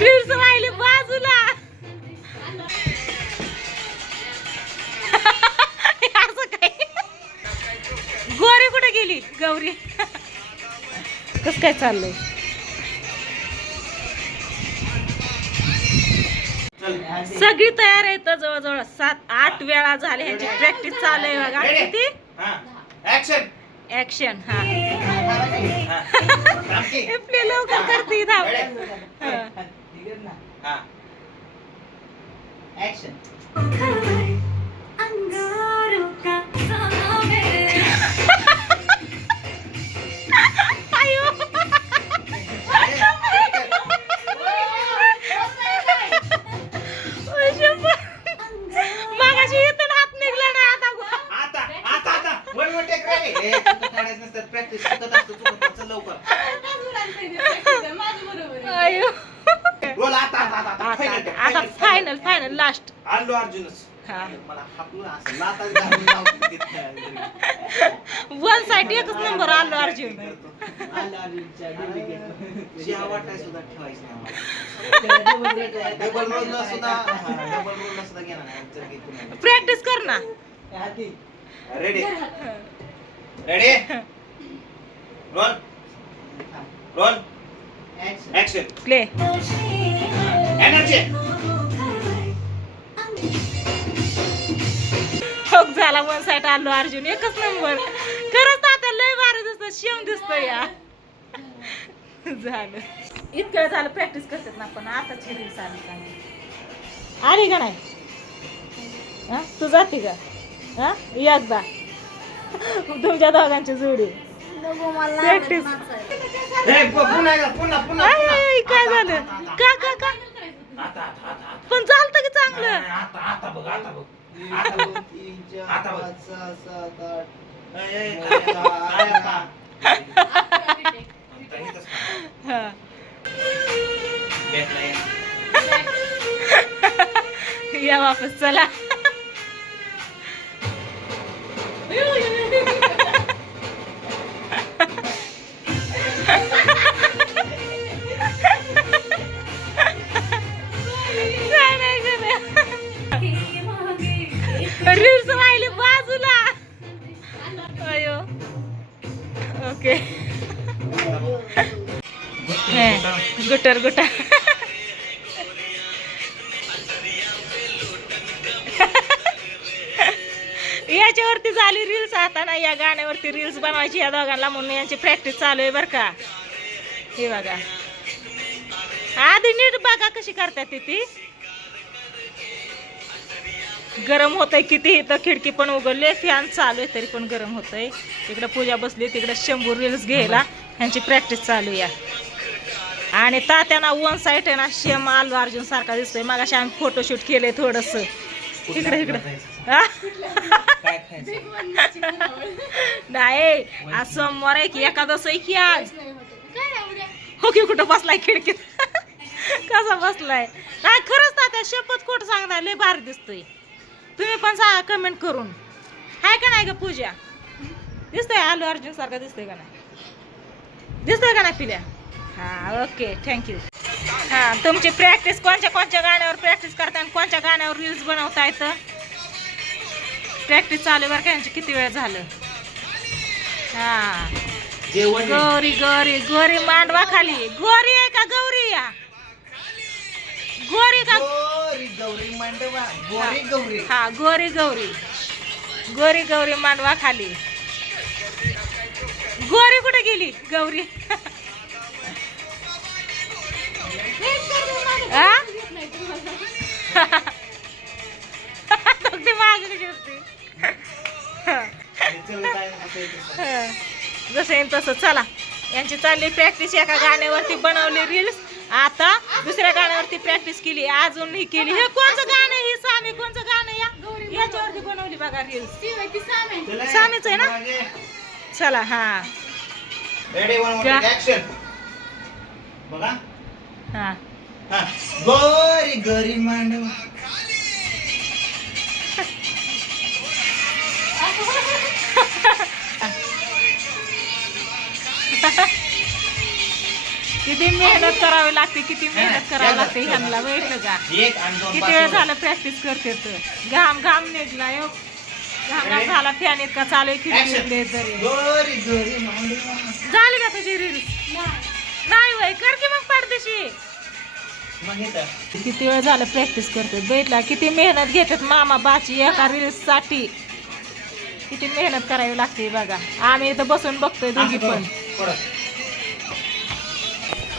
Reels राहिले बाजूला. असं काय? गोरी कुठे गेली? गौरी. कस काय चाललंय? सगळी तयार आहे तर जवळजवळ सात आठ वेळा झाले ह्यांची प्रॅक्टिस चालू आहे बघा? किती? ऍक्शन हा. प्ले लवकर करते धाव हा. ऍक्शन आयो रोल आता आता आता आता आता final take, आता final, final final last Allu अर्जुनच. हा. मला हापलं असं लाथा घालून लावतो तिथे. वन साइड एकच नंबर आलो अर्जुन. चहा वाटाय सुद्धा ठेवायचं नाही आम्हाला. डबल रोल सुद्धा हा, डबल रोल सुद्धा घेणार नाही जर की तुम्ही प्रॅक्टिस कर ना. Ready ready roll roll action play energy ठोक झाला वन साइड आलो अर्जुन. एकच नंबर. खरंच आता लय भारी दिसत. शेम दिसतो या. झालं. इतकं झालं प्रॅक्टिस करतात ना पण आता रील्स आली का आली का नाही? हा? तू जाते का? हा? एकदा. तुमच्या दोघांची जोडी. प्रॅक्टिस काय झालं? आता, आता, का का का? आता आता आता आता. पण चालतं की चांगलं? आता आता बघ ओके. गुटर गुटर. याच्यावरती झाली रील्स आता ना या गाण्यावरती रील्स बनवायची या दोघांना म्हणून यांची प्रॅक्टिस चालू आहे बरं का. हे बघा. आधी नीट बघा कशी करतात ती ती. गरम होतंय किती इथं खिडकी पण उघडली फॅन चालू आहे तरी पण गरम होतंय. तिकडं पूजा बसली तिकडं शंभर रील्स घ्यायला. ह्यांची प्रॅक्टिस चालू या आणि तात्याना वन साईड आहे ना शेम आलू अर्जुन सारखा दिसतोय. मगाशी आम्ही फोटोशूट केलंय थोडस. इकडे इकडे. नाही आज सोमवार आहे की एकादश आहे की आज? हो की कुठं बसलाय खिडकीत? कसा बसलाय? नाही खरंच तात्या शपथ खोट सांगणार लय भारी दिसतोय. तुम्ही पण सांगा कमेंट करून. हाय का नाही ग पूजा? दिसतोय आलू अर्जुन सारखा दिसतोय का नाही? दिसतोय का नाही पिल्या? हा ओके थँक्यू हा तुमची प्रॅक्टिस कोणत्या कोणत्या गाण्यावर प्रॅक्टिस करता आणि कोणत्या गाण्यावर रील्स बनवता येतं प्रॅक्टिस चालू बरं यांची किती वेळ झालं? हा. गौरी गौरी गौरी मांडवा खाली. गोरी आहे का गौरी या? गोरी का गोरी गौरी मांडवा. गोरी गौरी. हा गोरी गौरी. गोरी गौरी मांडवा खाली. गोरी कुठे गेली? गौरी. अगदी मागे कशी असते जसं येईल तसं. चला. यांची चालली प्रॅक्टिस एका गाण्यावरती बनवली रील्स आता दुसऱ्या गाण्यावरती प्रॅक्टिस केली. अजून ही केली. हे कोणतं गाणं ही हे सामी कोणतं गाणं या याच्यावरती बनवली बघा रील्स सामीच आहे ना? चला हा. रेडी वन क्या? ऍक्शन बघा. हा. हा. गोरी गोरी मांडवा. किती मेहनत करावी लागते किती मेहनत करावी लागते ह्यांना बघितलं का? किती वेळ. झालं प्रॅक्टिस करते तर? घाम घाम निघला झाला फॅन इतका चालू आहे. खिडकी तरी. झाली का तुझी रील्स नाही वय कर की मग इथं. किती वेळ झालं प्रॅक्टिस करते बैठला किती मेहनत घेतात मामा बाची एका रील्ससाठी. किती मेहनत करावी लागते बघा. आम्ही इथं बसून बघतोय दोघी पण.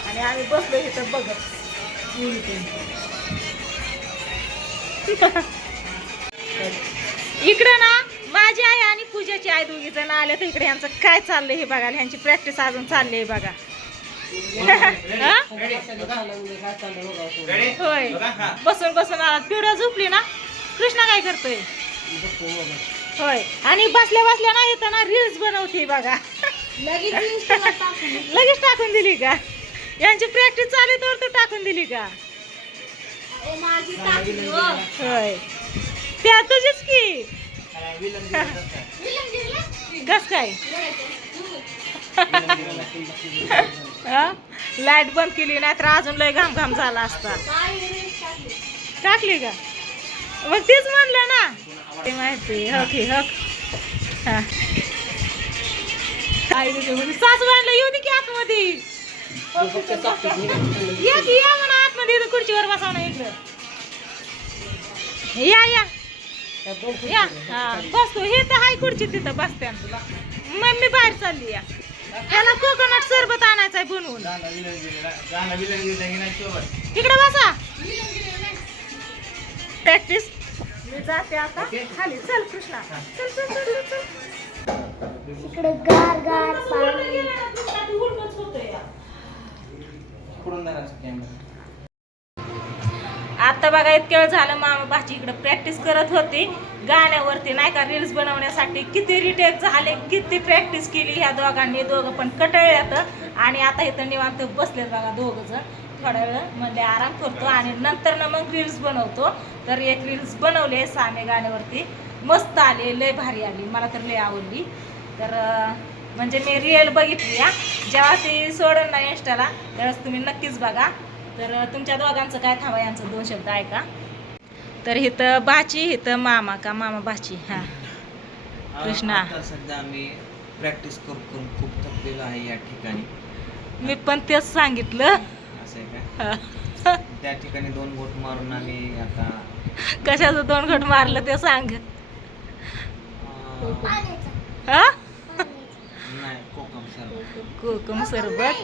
आणि आम्ही बसलो इथं बघत. इकडं ना माझी आई आणि पूजाची आई दोघी जण आले तर इकडे यांचं काय चाललंय हे बघायला ह्यांची प्रॅक्टिस अजून चालली आहे बघा. हा? बघा. होय. बघा, हा. बसून बसून आला पिवळा झोपली ना? कृष्णा काय करतोय? होय. आणि बसल्या बसल्या येतं ना रील्स बनवते बघा. लगेच टाकून दिली. का? यांची प्रॅक्टिस चालू तर तू टाकून दिली का? होय. त्या तुझीच की. कस काय? लाइट बंद केली नाही तर अजून लय घाम घाम झाला असता. टाकली का? मग तेच म्हणलं ना. ते माहिती हक हे हक. हा. आई म्हणजे सासूबाईला येऊ दे की आतमध्ये. या की या म्हणा आतमध्ये इथं खुर्चीवर बसावं ना इकडं. या या. या हा बसतो. हे तर हाय खुर्ची तिथं बसते तुला. मम्मी बाहेर चालली या. त्याला कोकोनट सरबत आणायचंय आहे बनवून. तिकडे बसा. प्रॅक्टिस मी जाते आता. खाली. चल कृष्णा. चल चल चल चल, चल. इकडे गार गार आता बघा इतक्या वेळ झालं मामा भाजी इकडं प्रॅक्टिस करत होती. गाण्यावरती नाही का रील्स बनवण्यासाठी किती रिटेक झाले किती प्रॅक्टिस केली ह्या दोघांनी. दोघं पण कटळल्यात. आणि आता इथं निवांत बसलेत बघा दोघं जण थोडा वेळ म्हणजे आराम करतो आणि नंतर ना मग रील्स बनवतो. तर एक रील्स बनवले सामे गाण्यावरती. मस्त आले लय भारी आली. मला तर लय आवडली. तर म्हणजे मी रिअल बघितली या जेव्हा ती सोडून ना इंस्टाला त्यावेळेस तुम्ही नक्कीच बघा. तर तुमच्या दोघांचं काय थांबा यांचं दोन शब्द ऐका. तर इथं बाची इथं मामा का? मामा बाची. हा. कृष्णा. सध्या आम्ही प्रॅक्टिस करून करून खूप थकलेलो आहे या ठिकाणी. मी पण तेच सांगितलं. असं आहे का. त्या ठिकाणी दोन बोट मारून आम्ही आता कशाचं दोन घट मारलं ते सांग. हा? नाही कोकम सर कोकम सरबत.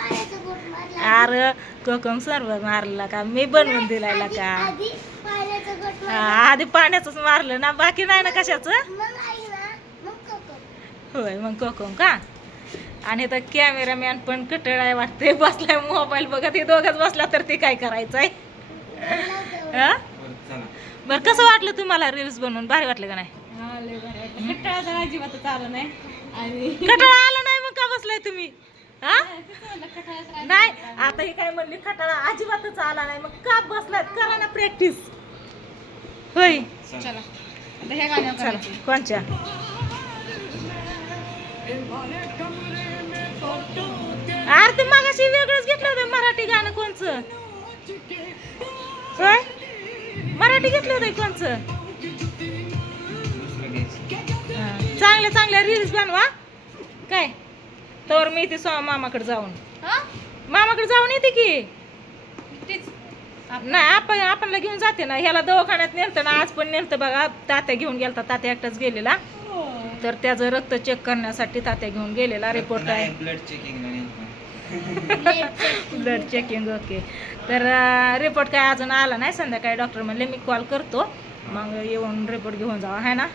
पाण्याचं गोट मारला अरे कोकम सरबत मारला का? मी बनवून दिलायला का? आधी पाण्याचं गोट मारला आधी पाण्याचंच मारलं ना? बाकी नाही ना कशाचं? मग आई ना मग कोकम. होय मग कोकम का? आणि तर कॅमेरामॅन पण कटळ आहे वाटते बसलाय मोबाईल बघत. हे दोघच बसला तर ते काय करायचंय? हा? बरं कसं वाटलं तुम्हाला रील्स बनवून? भारी वाटलं का नाही? कंटाळा अजिबातच आला नाही. आणि कटाळा आला नाही मग का बसलाय तुम्ही? हा? नाही आता ही काय म्हणली कटाळा अजिबातच आला नाही. मग का बसलाय करा ना प्रॅक्टिस होय. चला. कोणच्या? अरे ते मागाशी वेगळंच घेतलं होतं. मराठी गाणं कोणचं? काय मराठी घेतलं होतं कोणचं. चांगल्या चांगल्या रील्स बनवा. काय? तर मी सो मामाकडे जाऊन. हा? मामाकडे जाऊन येते की. नाही आपण आपणला घेऊन जाते ना. ह्याला दवाखान्यात नेलतं ना. आज पण नेलतं बघा. तात्या घेऊन गेलता. तात्या एकटाच गेलेला. तर त्याचं रक्त चेक करण्यासाठी तात्या घेऊन गेलेला. रिपोर्ट काय blood checking blood checking okay तर रिपोर्ट काय अजून आला नाही. संध्याकाळी डॉक्टर म्हणले मी कॉल करतो. मग येऊन रिपोर्ट घेऊन जावा. आहे ना?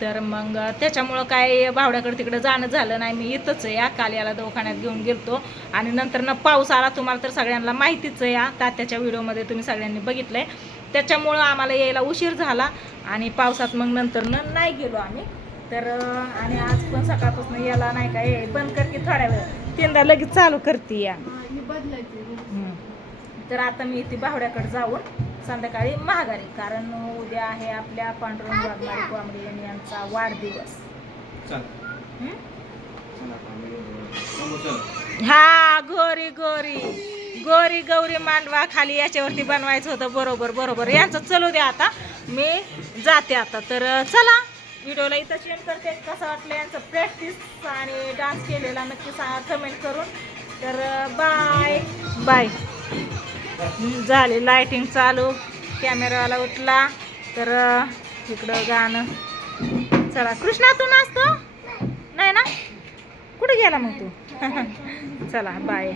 तर मग त्याच्यामुळं काय भावड्याकडे तिकडे जाणं झालं नाही. मी इथंच आहे या काल याला दवाखान्यात घेऊन गेलतो. आणि नंतर ना पाऊस आला तुम्हाला तर सगळ्यांना माहितीच आहे. या तात्याच्या व्हिडिओमध्ये तुम्ही सगळ्यांनी बघितलंय. त्याच्यामुळं आम्हाला यायला उशीर झाला आणि पावसात मग नंतर न नाही गेलो आम्ही. तर आणि आज पण सकाळपासून याला नाही का हे बंद कर की थोड्या वेळ. तीनदा लगेच चालू करते या. तर आता मी ती बावड्याकडे जाऊन संध्याकाळी महागारी कारण उद्या आहे आपल्या पांडुरंग वाघमारे कोंबडे यांचा वाढदिवस. हा? गोरी गोरी. गोरी गौरी मांडवा खाली याच्यावरती बनवायचं होतं. बरोबर बरोबर. यांचं चलू द्या आता. मी जाते आता. तर चला. व्हिडिओला इथं चेंज करते. कसं वाटलं यांचं प्रॅक्टिस आणि डान्स केलेला नक्की सांगा कमेंट करून. तर बाय बाय झाली लायटिंग चालू. कॅमेरावाला उठला. तर इकडं गाणं. चला कृष्णा तू नाचतो नाही ना? कुठे गेला मग तू? चला बाय.